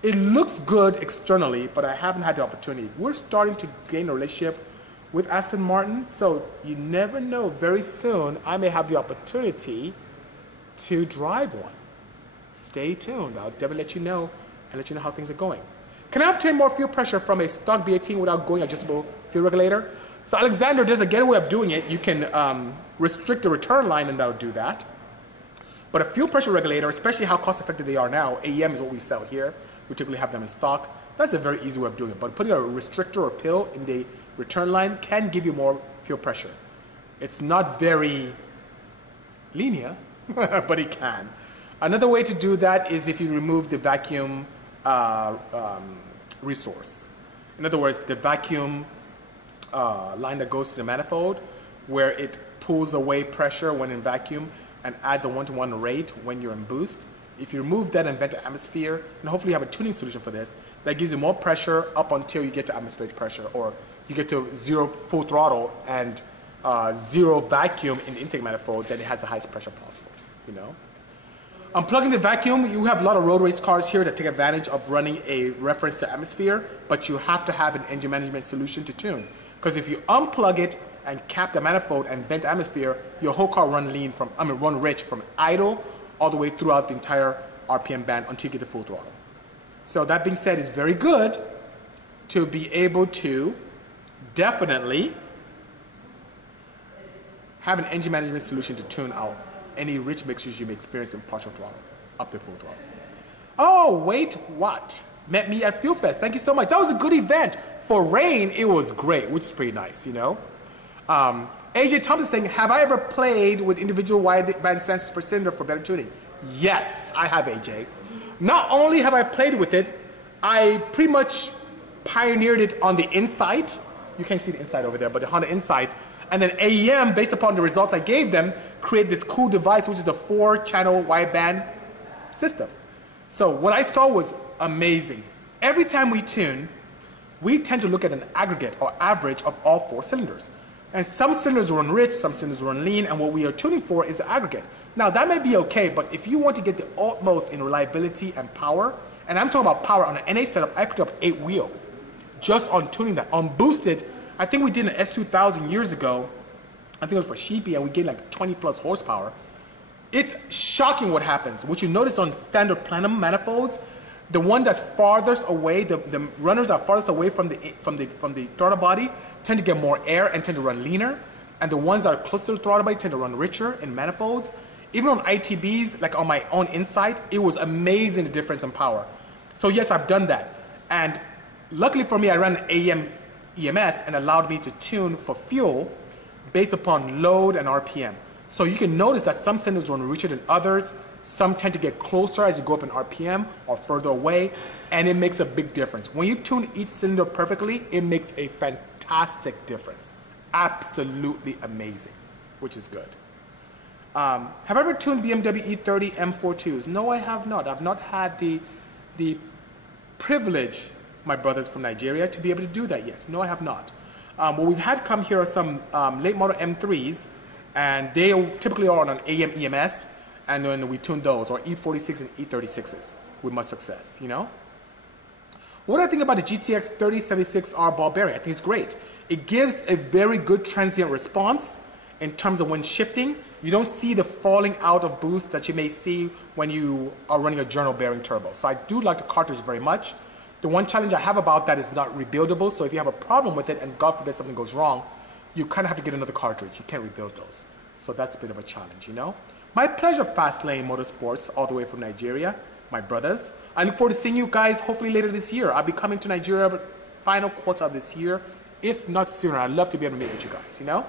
It looks good externally, but I haven't had the opportunity. We're starting to gain a relationship with Aston Martin, so you never know. Very soon, I may have the opportunity to drive one. Stay tuned. I'll definitely let you know and let you know how things are going. Can I obtain more fuel pressure from a stock B18 without going adjustable fuel regulator? So Alexander, there's a getaway of doing it. You can restrict the return line, and that'll do that. But a fuel pressure regulator, especially how cost-effective they are now, AEM is what we sell here. We typically have them in stock. That's a very easy way of doing it. But putting a restrictor or pill in the return line can give you more fuel pressure. It's not very linear, but it can. Another way to do that is if you remove the vacuum resource. In other words, the vacuum line that goes to the manifold, where it pulls away pressure when in vacuum and adds a one-to-one rate when you're in boost. If you remove that and vent to atmosphere, and hopefully you have a tuning solution for this, that gives you more pressure up until you get to atmospheric pressure, or you get to zero full throttle and zero vacuum in the intake manifold, then it has the highest pressure possible, you know. Unplugging the vacuum, you have a lot of road race cars here that take advantage of running a reference to atmosphere, but you have to have an engine management solution to tune. Because if you unplug it and cap the manifold and vent atmosphere, your whole car run rich from idle all the way throughout the entire RPM band until you get the full throttle. So that being said, it's very good to be able to definitely have an engine management solution to tune out any rich mixtures you may experience in partial throttle, up to full throttle. Oh, wait, what? Met me at Fuel Fest. Thank you so much. That was a good event. For rain, it was great, which is pretty nice, you know. AJ Thompson saying, have I ever played with individual wideband sensors per cylinder for better tuning? Yes, I have, AJ. Not only have I played with it, I pretty much pioneered it on the inside. You can't see the inside over there, but on the inside. And then AEM, based upon the results I gave them, created this cool device, which is the 4-channel wideband system. So what I saw was amazing. Every time we tune, we tend to look at an aggregate or average of all 4 cylinders. And some cylinders run rich, some cylinders run lean, and what we are tuning for is the aggregate. Now that may be okay, but if you want to get the utmost in reliability and power, and I'm talking about power on an NA setup, I picked up 8 wheel just on tuning that. On boosted, I think we did an S2000 years ago. I think it was for Sheepy, and we gained like 20 plus horsepower. It's shocking what happens. What you notice on standard plenum manifolds, the one that's farthest away, the runners that are farthest away from the throttle body tend to get more air and tend to run leaner. And the ones that are closer to the throttle body tend to run richer in manifolds. Even on ITBs, like on my own Insight, it was amazing the difference in power. So yes, I've done that. And luckily for me, I ran an AEM EMS and allowed me to tune for fuel based upon load and RPM. So you can notice that some cylinders run richer than others. Some tend to get closer as you go up in RPM or further away, and it makes a big difference. When you tune each cylinder perfectly, it makes a fantastic difference. Absolutely amazing, which is good. Have I ever tuned BMW E30 M42s? No, I have not. I've not had the privilege, my brothers from Nigeria, to be able to do that yet. No, I have not. What we've had come here are some late model M3s, and they typically are on an AM EMS, and then we tune those, or E46 and E36s with much success, you know? What do I think about the GTX 3076R ball bearing? I think it's great. It gives a very good transient response in terms of when shifting. You don't see the falling out of boost that you may see when you are running a journal bearing turbo. So I do like the cartridge very much. The one challenge I have about that is not rebuildable, so if you have a problem with it and God forbid something goes wrong, you kind of have to get another cartridge. You can't rebuild those. So that's a bit of a challenge, you know? My pleasure, Fast Lane Motorsports, all the way from Nigeria, my brothers. I look forward to seeing you guys hopefully later this year. I'll be coming to Nigeria final quarter of this year, if not sooner. I'd love to be able to meet with you guys, you know?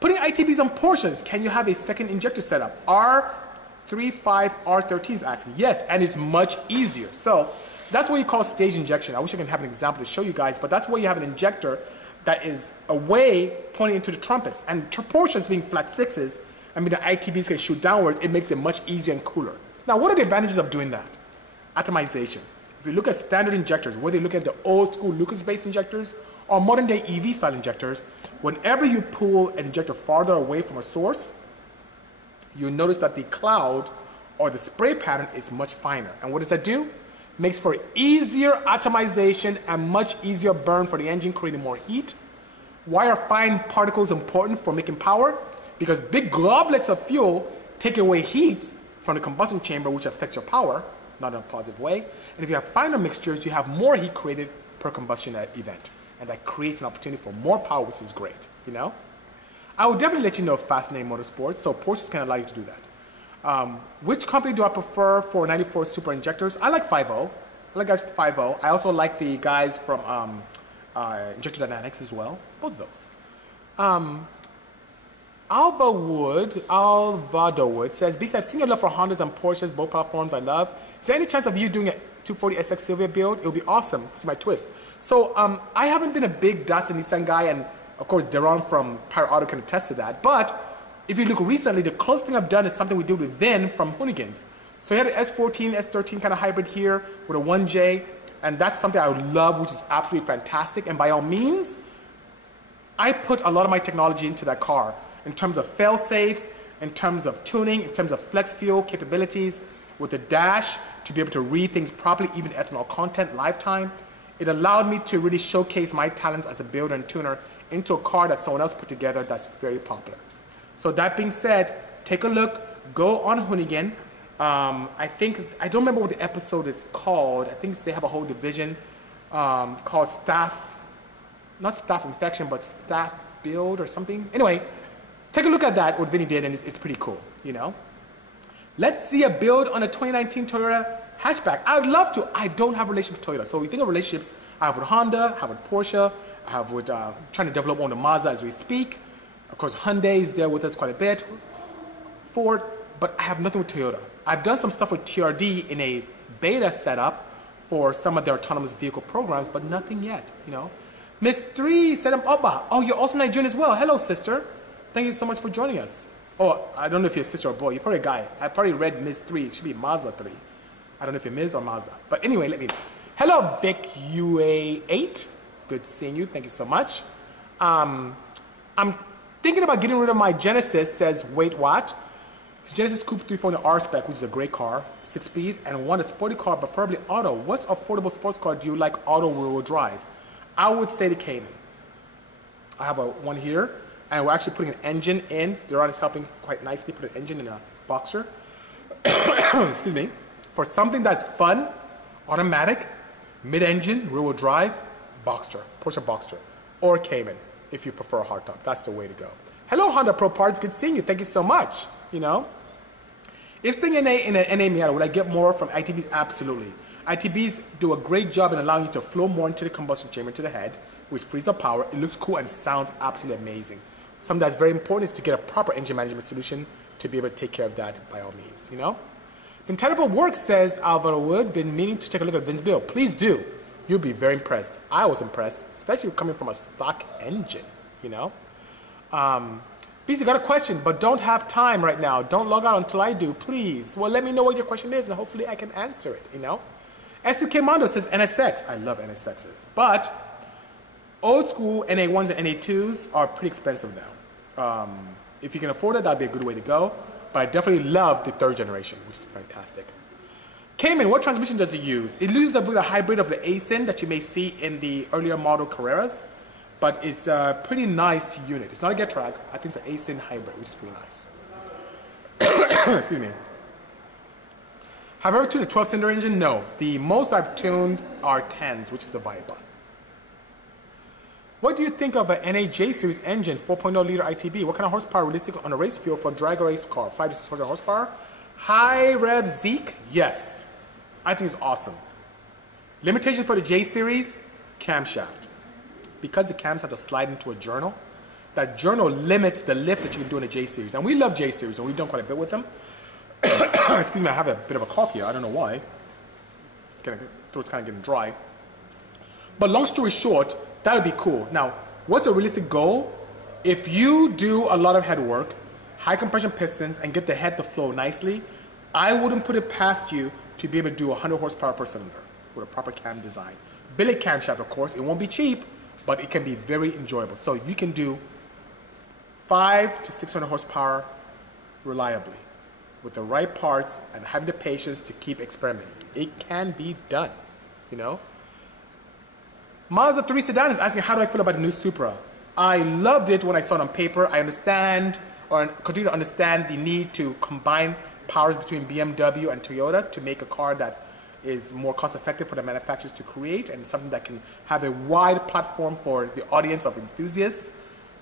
Putting ITBs on Porsches, can you have a second injector setup? R35, R13 is asking. Yes, and it's much easier. So that's what you call stage injection. I wish I could have an example to show you guys, but that's where you have an injector that is away pointing into the trumpets. And Porsches being flat sixes, I mean the ITBs can shoot downwards, it makes it much easier and cooler. Now what are the advantages of doing that? Atomization. If you look at standard injectors, whether you look at the old school Lucas-based injectors or modern day EV style injectors, whenever you pull an injector farther away from a source, you'll notice that the cloud or the spray pattern is much finer. And what does that do? Makes for easier atomization and much easier burn for the engine, creating more heat. Why are fine particles important for making power? Because big globlets of fuel take away heat from the combustion chamber, which affects your power, not in a positive way. And if you have finer mixtures, you have more heat created per combustion event. And that creates an opportunity for more power, which is great, you know? I will definitely let you know Fast Lane Motorsports, so Porsches can allow you to do that. Which company do I prefer for 94 super injectors? I like 5.0. I like guys 5.0. I also like the guys from Injector Dynamics as well. Both of those. Alvado Wood says, Bisi, I've seen your love for Hondas and Porsches, both platforms I love. Is there any chance of you doing a 240 SX Silvia build? It would be awesome to see my twist. So I haven't been a big Datsun Nissan guy, and of course Deron from Pirate Auto can attest to that. But if you look recently, the closest thing I've done is something we did with Vin from Hoonigans. So he had an S14, S13 kind of hybrid here with a 1J, and that's something I would love, which is absolutely fantastic. And by all means, I put a lot of my technology into that car in terms of fail-safes, in terms of tuning, in terms of flex fuel capabilities, with the dash to be able to read things properly, even ethanol content, lifetime. It allowed me to really showcase my talents as a builder and tuner into a car that someone else put together that's very popular. So that being said, take a look, go on Hoonigan. I don't remember what the episode is called. I think they have a whole division called not staff infection, but staff build or something. Anyway, take a look at that, what Vinny did, and it's pretty cool, you know? Let's see a build on a 2019 Toyota hatchback. I would love to. I don't have a relationship with Toyota. So we think of relationships, I have with Honda, I have with Porsche, I have with trying to develop one with Mazda as we speak. Of course, Hyundai is there with us quite a bit. Ford, but I have nothing with Toyota. I've done some stuff with TRD in a beta setup for some of their autonomous vehicle programs, but nothing yet, you know. Miss 3 said, oh, you're also Nigerian as well. Hello, sister. Thank you so much for joining us. Oh, I don't know if you're a sister or a boy. You're probably a guy. I probably read Miss 3. It should be Mazda 3. I don't know if you're Ms. or Mazda. But anyway, let me know. Hello, Vic UA8. Good seeing you. Thank you so much. I'm thinking about getting rid of my Genesis, says Wait What. It's Genesis Coupe 3.0 R spec, which is a great car, 6-speed, and want a sporty car, preferably auto. What affordable sports car do you like auto rear-wheel drive? I would say the Cayman. I have one here, and we're actually putting an engine in. Duran is helping quite nicely put an engine in a Boxster. Excuse me. For something that's fun, automatic, mid-engine, rear-wheel drive, Boxster, Porsche Boxster, or Cayman, if you prefer a hardtop. That's the way to go. Hello, Honda Pro Parts. Good seeing you. Thank you so much. You know, if staying in an NA Miata, would I get more from ITBs? Absolutely. ITBs do a great job in allowing you to flow more into the combustion chamber, into the head, which frees up power. It looks cool and sounds absolutely amazing. Something that's very important is to get a proper engine management solution to be able to take care of that by all means, you know? Been terrible work, says Alvaro Wood. Been meaning to take a look at Vin's build. Please do. You'll be very impressed. I was impressed, especially coming from a stock engine, you know? Bisi, got a question, but don't have time right now. Don't log out until I do, please. Well, let me know what your question is, and hopefully I can answer it, you know? S2K Mondo says NSX. I love NSXs. But old school NA1s and NA2s are pretty expensive now. If you can afford it, that'd be a good way to go. But I definitely love the 3rd generation, which is fantastic. Cayman, what transmission does it use? It uses a hybrid of the ASIN that you may see in the earlier model Carreras. But it's a pretty nice unit. It's not a Getrag. I think it's an ASIN hybrid, which is pretty nice. Excuse me. Have I ever tuned a 12-cylinder engine? No. The most I've tuned are 10s, which is the Viper. What do you think of an NAJ series engine, 4.0 liter ITB? What kind of horsepower realistic on a race field for a drag race car? 5 to 600 horsepower? High rev Zeke? Yes. I think it's awesome. Limitation for the J series? Camshaft. Because the cams have to slide into a journal, that journal limits the lift that you can do in a J series. And we love J series, and we've done quite a bit with them. Excuse me, I have a bit of a cough here. I don't know why. Throat's kind of getting dry. But long story short, that would be cool. Now, what's a realistic goal? If you do a lot of head work, high compression pistons, and get the head to flow nicely, I wouldn't put it past you to be able to do 100 horsepower per cylinder with a proper cam design. Billet camshaft, of course, it won't be cheap, but it can be very enjoyable. So you can do 5 to 600 horsepower reliably with the right parts and having the patience to keep experimenting. It can be done, you know? Mazda 3 Sedan is asking, how do I feel about the new Supra? I loved it when I saw it on paper. I understand, or continue to understand, the need to combine powers between BMW and Toyota to make a car that is more cost effective for the manufacturers to create, and something that can have a wide platform for the audience of enthusiasts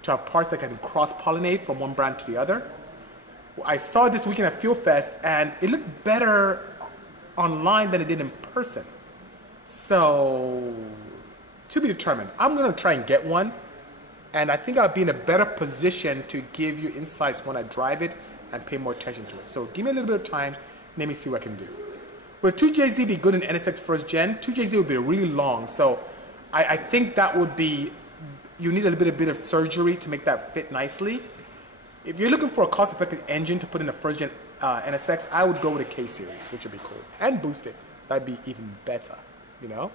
to have parts that can cross-pollinate from one brand to the other. I saw it this weekend at Fuel Fest, and it looked better online than it did in person. So, to be determined. I'm going to try and get one, and I think I'll be in a better position to give you insights when I drive it and pay more attention to it. So give me a little bit of time, let me see what I can do. Would 2JZ be good in NSX first gen? 2JZ would be really long, so I think that would be, you need a bit of surgery to make that fit nicely. If you're looking for a cost-effective engine to put in a first gen NSX, I would go with a K series, which would be cool. And boost it, that'd be even better, you know?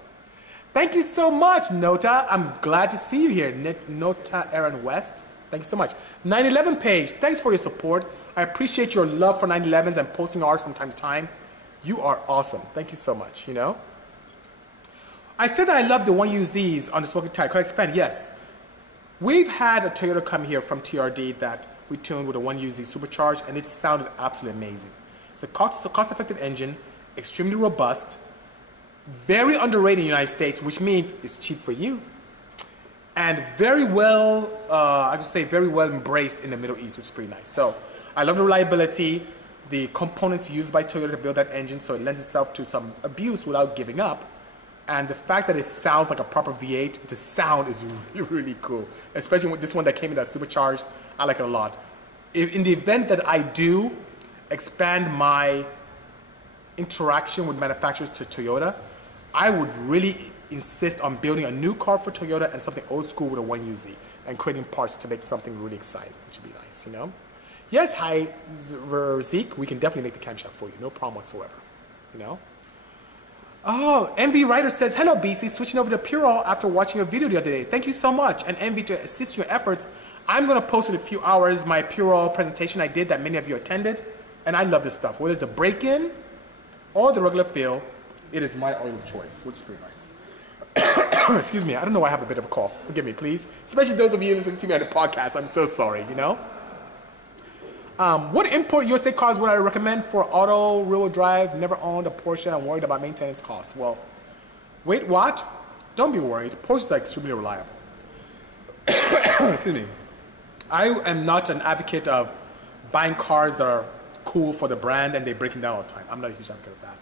Thank you so much, Nota. I'm glad to see you here, Nota Aaron West. Thank you so much. 911 page, thanks for your support. I appreciate your love for 911s and posting ours from time to time. You are awesome. Thank you so much, you know. I said that I love the 1UZs on the smoking tire. Could I expand? Yes. We've had a Toyota come here from TRD that we tuned with a 1UZ supercharged, and it sounded absolutely amazing. It's a cost-effective engine, extremely robust, very underrated in the United States, which means it's cheap for you, and very well, I would say very well embraced in the Middle East, which is pretty nice. So I love the reliability, the components used by Toyota to build that engine, so it lends itself to some abuse without giving up. And the fact that it sounds like a proper V8, the sound is really, really cool. Especially with this one that came in that supercharged, I like it a lot. In the event that I do expand my interaction with manufacturers to Toyota, I would really insist on building a new car for Toyota and something old school with a 1UZ and creating parts to make something really exciting, which would be nice, you know? Yes, hi, Zeke, we can definitely make the camshaft for you, no problem whatsoever, you know? Oh, MV Writer says, hello, Bisi, switching over to Purell after watching a video the other day. Thank you so much. And MV, to assist your efforts, I'm going to post in a few hours my Purell presentation I did that many of you attended. And I love this stuff. Whether it's the break-in or the regular fill, it is my oil of choice, which is pretty nice. Excuse me, I don't know why I have a bit of a cough. Forgive me, please. Especially those of you listening to me on the podcast. I'm so sorry, you know? What import USA cars would I recommend for auto, rear-wheel drive, never owned a Porsche and worried about maintenance costs? Well, wait, what? Don't be worried. Porsches are extremely reliable. Excuse me. I am not an advocate of buying cars that are cool for the brand and they breaking down all the time. I'm not a huge advocate of that.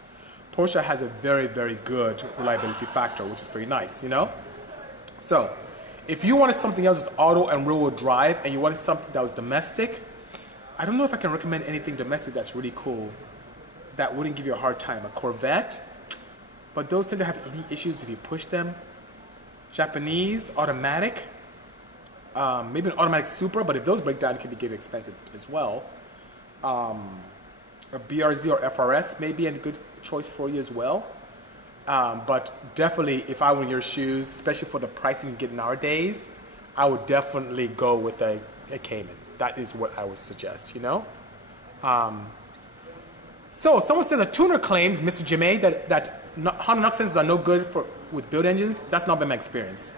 Porsche has a very, very good reliability factor, which is pretty nice, you know? So, if you wanted something else that's auto and rear-wheel drive and you wanted something that was domestic, I don't know if I can recommend anything domestic that's really cool that wouldn't give you a hard time. A Corvette, but those tend to have eating issues if you push them. Japanese, automatic, maybe an automatic Supra, but if those break down, it can be getting expensive as well. A BRZ or FRS may be a good choice for you as well. But definitely, if I were in your shoes, especially for the pricing you get nowadays, I would definitely go with a Cayman. That is what I would suggest, you know? So someone says a tuner claims, Mr. Jimay, that Honda knock sensors are no good with build engines. That's not been my experience.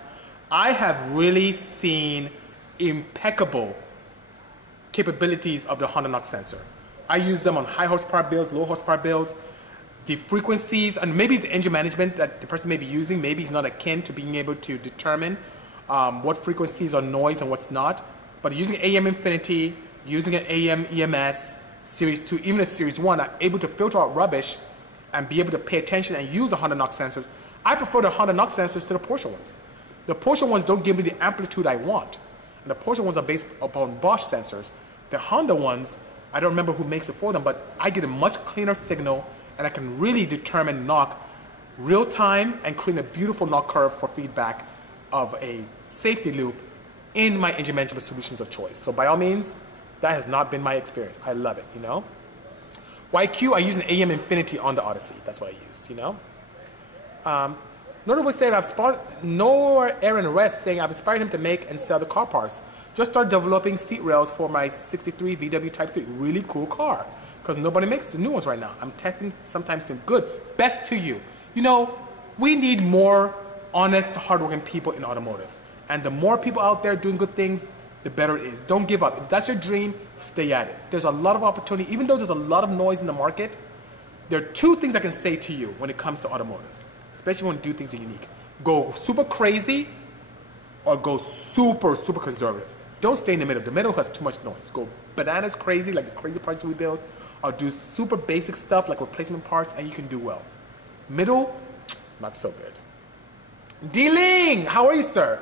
I have really seen impeccable capabilities of the Honda knock sensor. I use them on high horsepower builds, low horsepower builds. The frequencies, and maybe it's the engine management that the person may be using, maybe it's not akin to being able to determine what frequencies are noise and what's not. But using AM Infinity, using an AM EMS, Series 2, even a Series 1, I'm able to filter out rubbish and be able to pay attention and use the Honda knock sensors. I prefer the Honda knock sensors to the Porsche ones. The Porsche ones don't give me the amplitude I want. And the Porsche ones are based upon Bosch sensors. The Honda ones, I don't remember who makes it for them, but I get a much cleaner signal and I can really determine knock real time and create a beautiful knock curve for feedback of a safety loop in my engine management solutions of choice. So by all means, that has not been my experience. I love it, you know? YQ, I use an AM Infinity on the Odyssey. That's what I use, you know? Notable say nor Aaron West saying I've inspired him to make and sell the car parts. Just started developing seat rails for my 63 VW Type 3. Really cool car. Because nobody makes the new ones right now. I'm testing sometimes soon. Good. Best to you. You know, we need more honest, hardworking people in automotive. And the more people out there doing good things, the better it is. Don't give up. If that's your dream, stay at it. There's a lot of opportunity. Even though there's a lot of noise in the market, there are two things I can say to you when it comes to automotive, especially when you do things are unique. Go super crazy or go super, super conservative. Don't stay in the middle. The middle has too much noise. Go bananas crazy, like the crazy parts we build, or do super basic stuff like replacement parts, and you can do well. Middle, not so good. D-Ling, how are you, sir?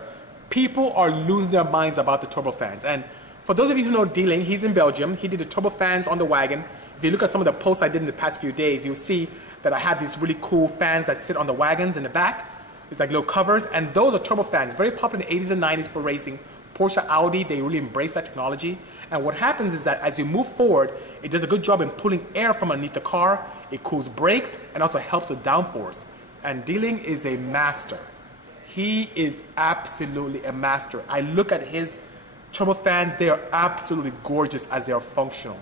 People are losing their minds about the turbofans. And for those of you who know D-Ling, he's in Belgium. He did the turbofans on the wagon. If you look at some of the posts I did in the past few days, you'll see that I have these really cool fans that sit on the wagons in the back. It's like little covers, and those are turbofans, very popular in the 80s and 90s for racing. Porsche, Audi, they really embrace that technology. And what happens is that as you move forward, it does a good job in pulling air from underneath the car. It cools brakes and also helps with downforce. And D-Ling is a master He is absolutely a master. I look at his turbofans, they are absolutely gorgeous as they are functional.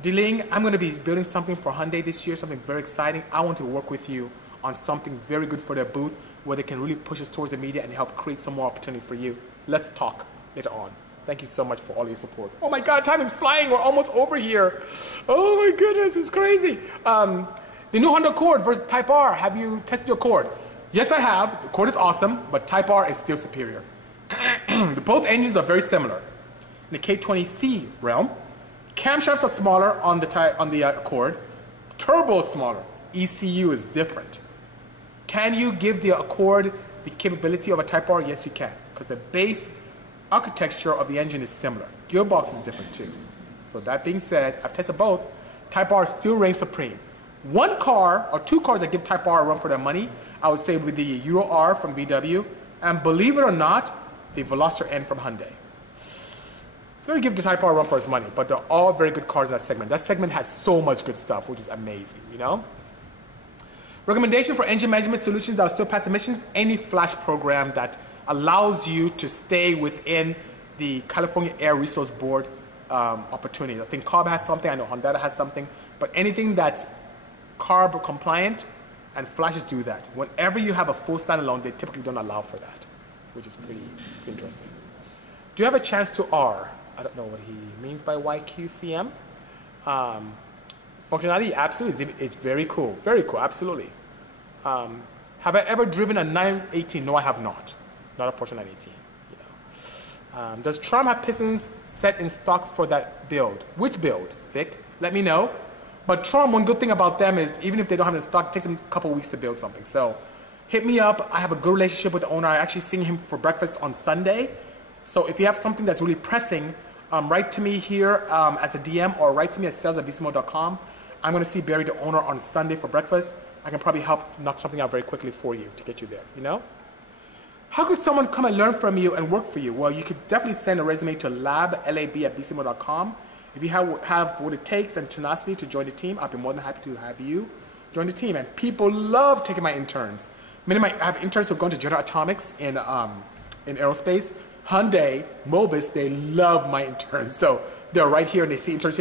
Diling, I'm going to be building something for Hyundai this year, something very exciting. I want to work with you on something very good for their booth where they can really push us towards the media and help create some more opportunity for you. Let's talk later on. Thank you so much for all your support. Oh my God, time is flying. We're almost over here. Oh my goodness, it's crazy. The new Honda Accord versus Type R. Have you tested your Accord? Yes, I have. The Accord is awesome, but Type R is still superior. Both engines are very similar. In the K20C realm, camshafts are smaller on the Accord. Turbo is smaller. ECU is different. Can you give the Accord the capability of a Type R? Yes, you can, because the base architecture of the engine is similar. Gearbox is different too. So that being said, I've tested both. Type R still reigns supreme. One car or two cars that give Type R a run for their money, I would say with the Euro R from VW, and believe it or not, the Veloster N from Hyundai. It's going to give the Type R a run for its money, but they're all very good cars in that segment. That segment has so much good stuff, which is amazing, you know? Recommendation for engine management solutions that will still pass emissions, any flash program that allows you to stay within the California Air Resource Board opportunities. I think CARB has something, I know Honda has something, but anything that's CARB compliant and flashes do that. Whenever you have a full standalone, they typically don't allow for that, which is pretty interesting. Do you have a chance to R? I don't know what he means by YQCM. Functionality, absolutely, it's very cool, absolutely. Have I ever driven a 918? No, I have not. Not a Porsche 918. You know. Does Trom have pistons set in stock for that build? Which build, Vic? Let me know. But Trom, one good thing about them is even if they don't have it in stock, it takes them a couple weeks to build something. So hit me up. I have a good relationship with the owner. I actually seen him for breakfast on Sunday. So if you have something that's really pressing, write to me here as a DM or write to me at sales@bisimoto.com. I'm going to see Barry, the owner, on Sunday for breakfast. I can probably help knock something out very quickly for you to get you there, you know? How could someone come and learn from you and work for you? Well, you could definitely send a resume to lab@bisimoto.com. If you have what it takes and tenacity to join the team, I'd be more than happy to have you join the team. And people love taking my interns. I have interns who have gone to General Atomics in aerospace. Hyundai, Mobis, they love my interns. So they're right here and they see interns,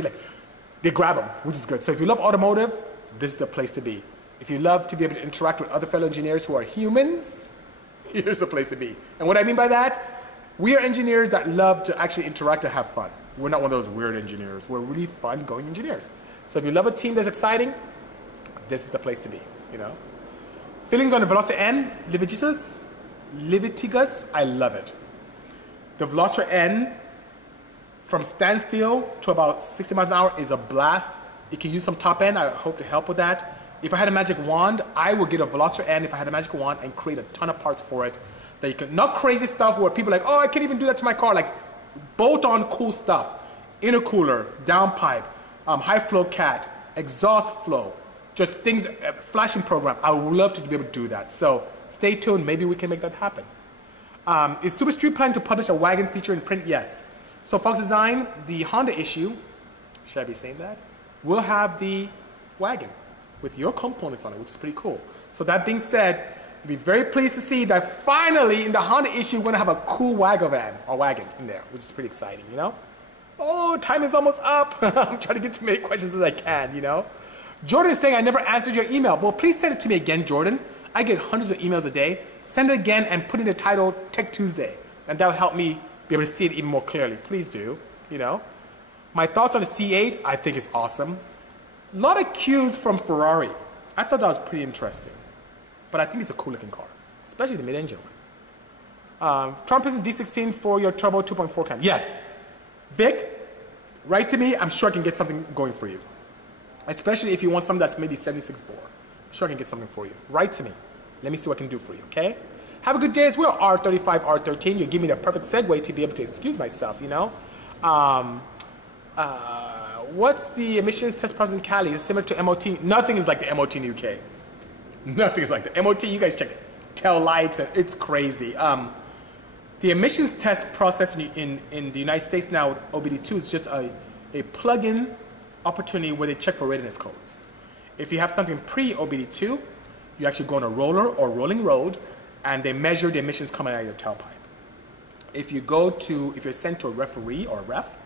they grab them, which is good. So if you love automotive, this is the place to be. If you love to be able to interact with other fellow engineers who are humans, here's the place to be. And what I mean by that, we are engineers that love to actually interact and have fun. We're not one of those weird engineers. We're really fun-going engineers. So if you love a team that's exciting, this is the place to be, you know? Feelings on the Veloster N, Litigious, I love it. The Veloster N, from standstill to about 60 miles an hour is a blast. It can use some top end. I hope to help with that. If I had a magic wand, I would get a Veloster N if I had a magic wand and create a ton of parts for it. That you can, not crazy stuff where people are like, oh, I can't even do that to my car. Like bolt on cool stuff. Intercooler, downpipe, high flow cat, exhaust flow, just things, flashing program. I would love to be able to do that. So stay tuned. Maybe we can make that happen. Is Super Street planning to publish a wagon feature in print? Yes. So Fox Design, the Honda issue, should I be saying that? We'll have the wagon with your components on it, which is pretty cool. So that being said, I'd be very pleased to see that finally in the Honda issue, we're gonna have a cool wagon in there, which is pretty exciting, you know? Oh, time is almost up. I'm trying to get to as many questions as I can, you know? Jordan is saying, I never answered your email. Well, please send it to me again, Jordan. I get hundreds of emails a day. Send it again and put in the title Tech Tuesday. And that will help me be able to see it even more clearly. Please do, you know? My thoughts on the C8, I think it's awesome. A lot of cues from Ferrari. I thought that was pretty interesting. But I think it's a cool looking car, especially the mid-engine one. Trump is a D16 for your turbo 2.4 cam. Yes. Vic, write to me. I'm sure I can get something going for you. Especially if you want something that's maybe 76 bore. I'm sure I can get something for you. Write to me. Let me see what I can do for you, okay? Have a good day as well. R35, R13. You give me the perfect segue to be able to excuse myself, you know? What's the emissions test process in Cali? Is it similar to MOT? Nothing is like the MOT in the UK. Nothing is like the MOT. You guys check tail lights. And it's crazy. The emissions test process in the United States now with OBD2 is just a plug-in opportunity where they check for readiness codes. If you have something pre-OBD2, you actually go on a roller or rolling road, and they measure the emissions coming out of your tailpipe. If you're sent to a referee or a ref,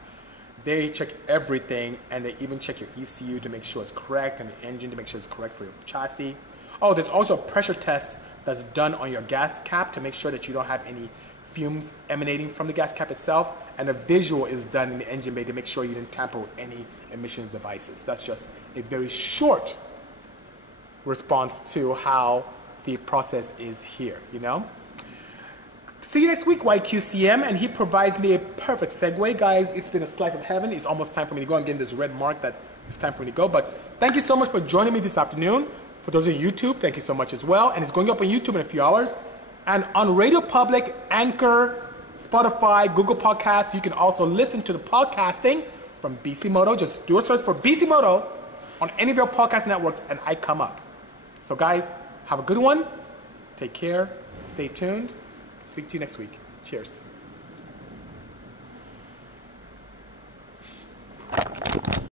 they check everything, and they even check your ECU to make sure it's correct, and the engine to make sure it's correct for your chassis. Oh, there's also a pressure test that's done on your gas cap to make sure that you don't have any fumes emanating from the gas cap itself, and a visual is done in the engine bay to make sure you didn't tamper with any emissions devices. That's just a very short response to how the process is here, you know? See you next week, YQCM, and he provides me a perfect segue. Guys, it's been a slice of heaven. It's almost time for me to go. I'm getting this red mark that it's time for me to go, but thank you so much for joining me this afternoon. For those on YouTube, thank you so much as well. And it's going up on YouTube in a few hours. And on Radio Public, Anchor, Spotify, Google Podcasts, you can also listen to the podcasting from Bisimoto. Just do a search for Bisimoto on any of your podcast networks, and I come up. So guys, have a good one. Take care. Stay tuned. Speak to you next week. Cheers.